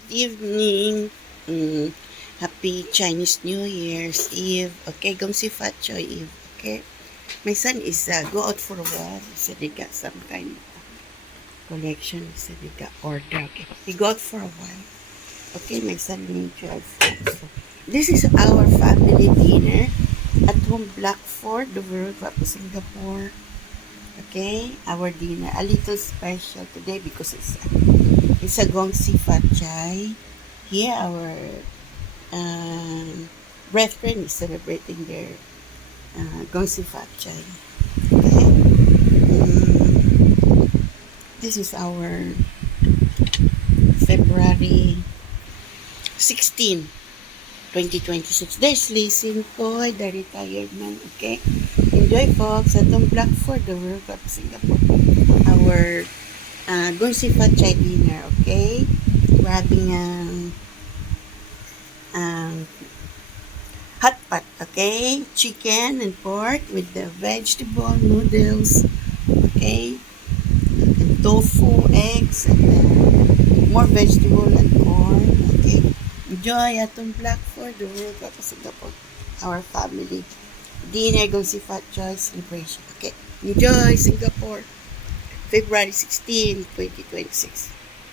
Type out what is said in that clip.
Good evening. Mm, Happy Chinese New Year's Eve. Okay, gong si Fat Choy Eve. Okay. My son is go out for a while. He said he got some kind of collection. He said he got order. Okay. He go out for a while. Okay, my son need food. So, this is our family dinner at home Blackford, the world of Singapore. Okay, our dinner a little special today because it's a gong si Fat Chai. Here, our brethren is celebrating their gong si Fat Chai. Okay? This is our February 16, 2026. There's Lee Sin Koy, the retired man. Okay? Enjoy, folks. Atong Blackford, the World Cup Singapore. Our gong si Fat Chai dinner. Okay? We're having hot pot, okay? Chicken and pork with the vegetable, noodles, okay? And tofu, eggs, and more vegetable and corn, okay? Enjoy atong Blackford, the World Cup of Singapore. Our family dinner gong si Fat Joy celebration, okay? Enjoy Singapore, February 16, 2026.